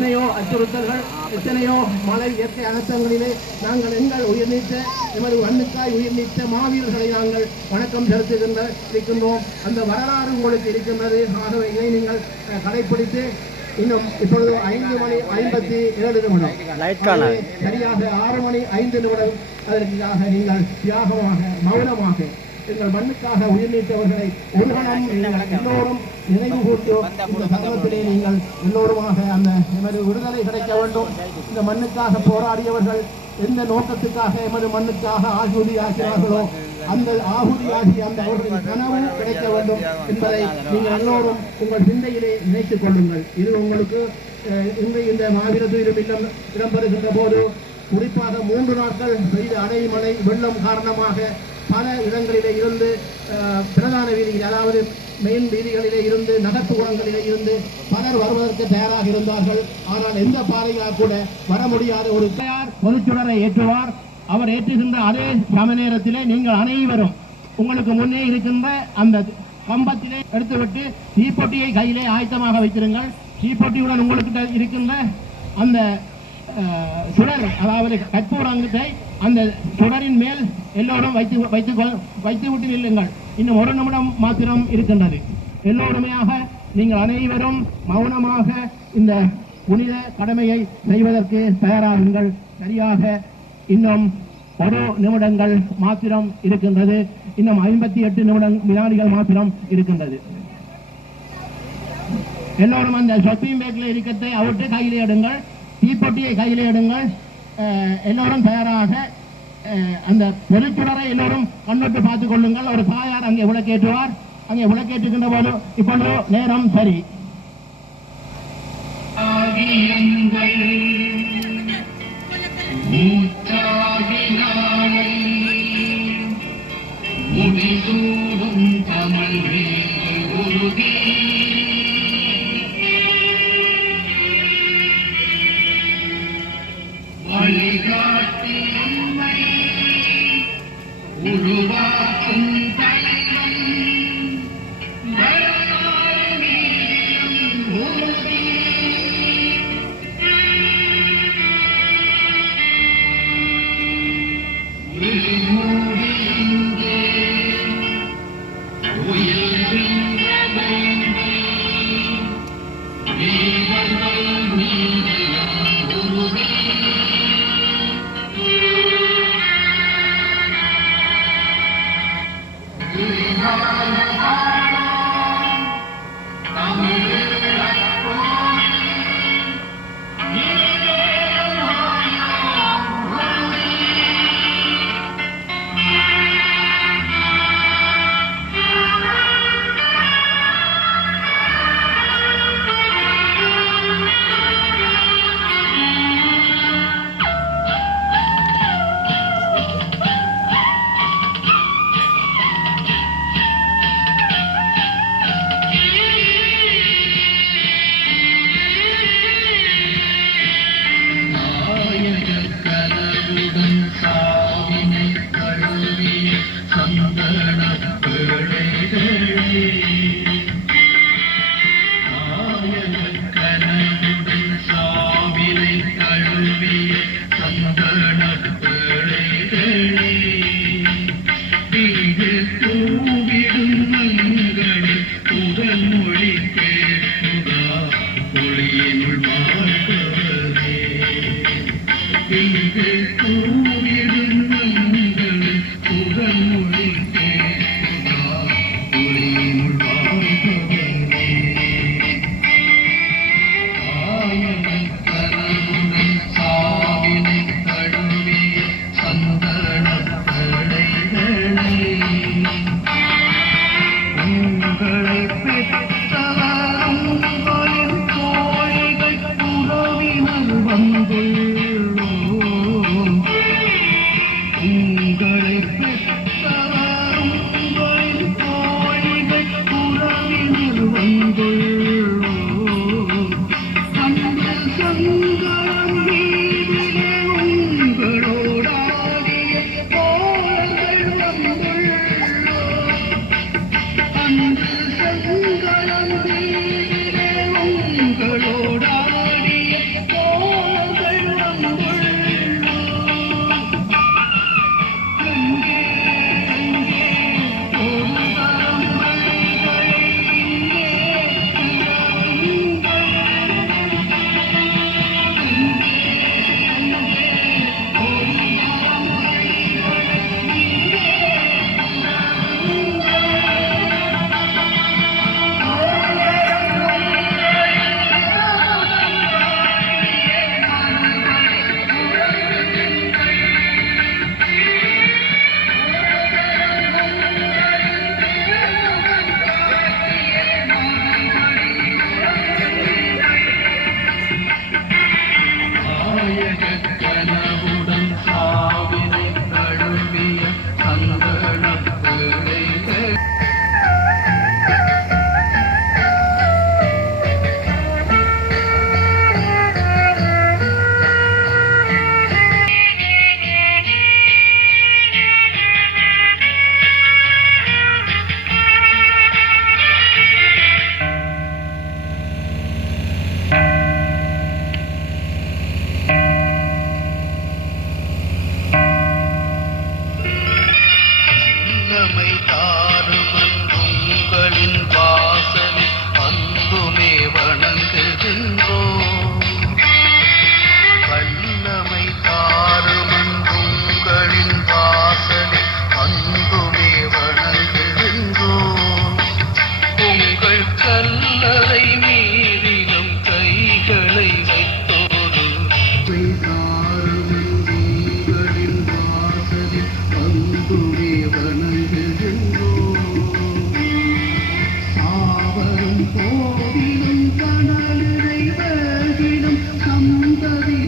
எத்தனையோ அச்சுறுத்தல்கள், எத்தனையோ மலை இயற்கை அனர்த்தங்களிலே நாங்கள் எங்கள் உயிர் நீத்த எமது மண்ணுக்காய் உயிர் நீத்த மாவீரர்களை நாங்கள் வணக்கம் இருக்கின்றோம். அந்த வரலாறு உங்களுக்கு இருக்கின்றது. ஆகவே இதை நீங்கள் கடைப்பிடித்து இன்னும் இப்பொழுது 5:57 நிமிடம், சரியாக 6:05 அதற்காக நீங்கள் தியாகமாக மௌனமாக எங்கள் மண்ணுக்காக உயிர் நீத்தவர்களை ஒரு கணம் எல்லோரும் நினைவு கூர்ந்து இந்த சங்கத்திலே நீங்கள் எல்லோருமாக அந்த எமது விடுதலை கிடைக்க வேண்டும். இந்த மண்ணுக்காக போராடியவர்கள் எந்த நோக்கத்துக்காக எமது மண்ணுக்காக ஆகுதி ஆகிறார்களோ அந்த ஆகுதியாகி அந்த அவர்களின் கனவு கிடைக்க வேண்டும் என்பதை நீங்கள் எல்லோரும் உங்கள் சிந்தையிலே நினைத்துக் கொள்ளுங்கள். இது உங்களுக்கு இன்று இந்த மாவீர துயிலும் இல்லம் இடம்பெறுகின்ற போது குறிப்பாக 3 நாட்கள் பெய்த அடைமழை வெள்ளம் காரணமாக பல இடங்களிலே இருந்து பிரதான வீதிகள், அதாவது மெயின் வீதிகளிலே இருந்து நகர்ப்புறங்களிலே இருந்து பலர் வருவதற்கு தயாராக இருந்தார்கள். ஆனால் எந்த பாதையாக கூட வர முடியாத ஒரு தயார் பொதுச்சுடரை ஏற்றுவார். அவர் ஏற்றுகின்ற அதே சம நேரத்திலே நீங்கள் அனைவரும் உங்களுக்கு முன்னே இருக்கின்ற அந்த கம்பத்திலே எடுத்துவிட்டு தீப்பொட்டியை கையிலே ஆயத்தமாக வைத்திருங்கள். தீப்பொட்டியுடன் உங்களுக்கு இருக்கின்ற அந்த சுடர், அதாவது கற்பூரங்கத்தை அந்த சுடரின் மேல் எல்லோரும் வைத்து விட்டு நில்லுங்கள். இன்னும் 1 நிமிடம் மாத்திரம் இருக்கின்றது. எல்லோருமையாக நீங்கள் அனைவரும் மௌனமாக இந்த புனித கடமையை செய்வதற்கு தயாராகுங்கள். சரியாக இன்னும் 1 நிமிடங்கள் மாத்திரம் இருக்கின்றது. இன்னும் 58 வினாடிகள் மாத்திரம் இருக்கின்றது. எல்லோரும் அந்த ஷாப்பிங் பேக்கில் இருக்கத்தை அவிட்டு கையிலே எடுங்கள். தீப்பொட்டியை கையிலே எடுங்கள். எல்லோரும் தயாராக அந்த பொதுச்சுடரை எல்லோரும் கண்ணொட்டு பார்த்துக் கொள்ளுங்கள். ஒரு தாயார் அங்கே விளக்கேற்றுவார். அங்கே விளக்கேற்றுகின்ற போது இப்பொழுது நேரம் சரி. கனவுடன் சாவினை தழுவிய சந்தன பிள்ளைகள் இளமை தாருமன் உங்களின் வாசலில் அன்புமே வணங்குகின்றோம். வல்லமை தாருமன் உங்களின் வாசலில் அன்புமே வணங்குகின்றோம். உங்கள் கல்லறை மீதிலும் கைகளை வைத்தோடு உங்களின் வாசலில் அன்புமே வணங்குகின்றோம். சாவரும் போதிலும் கனலினை வேகிலும் சந்ததி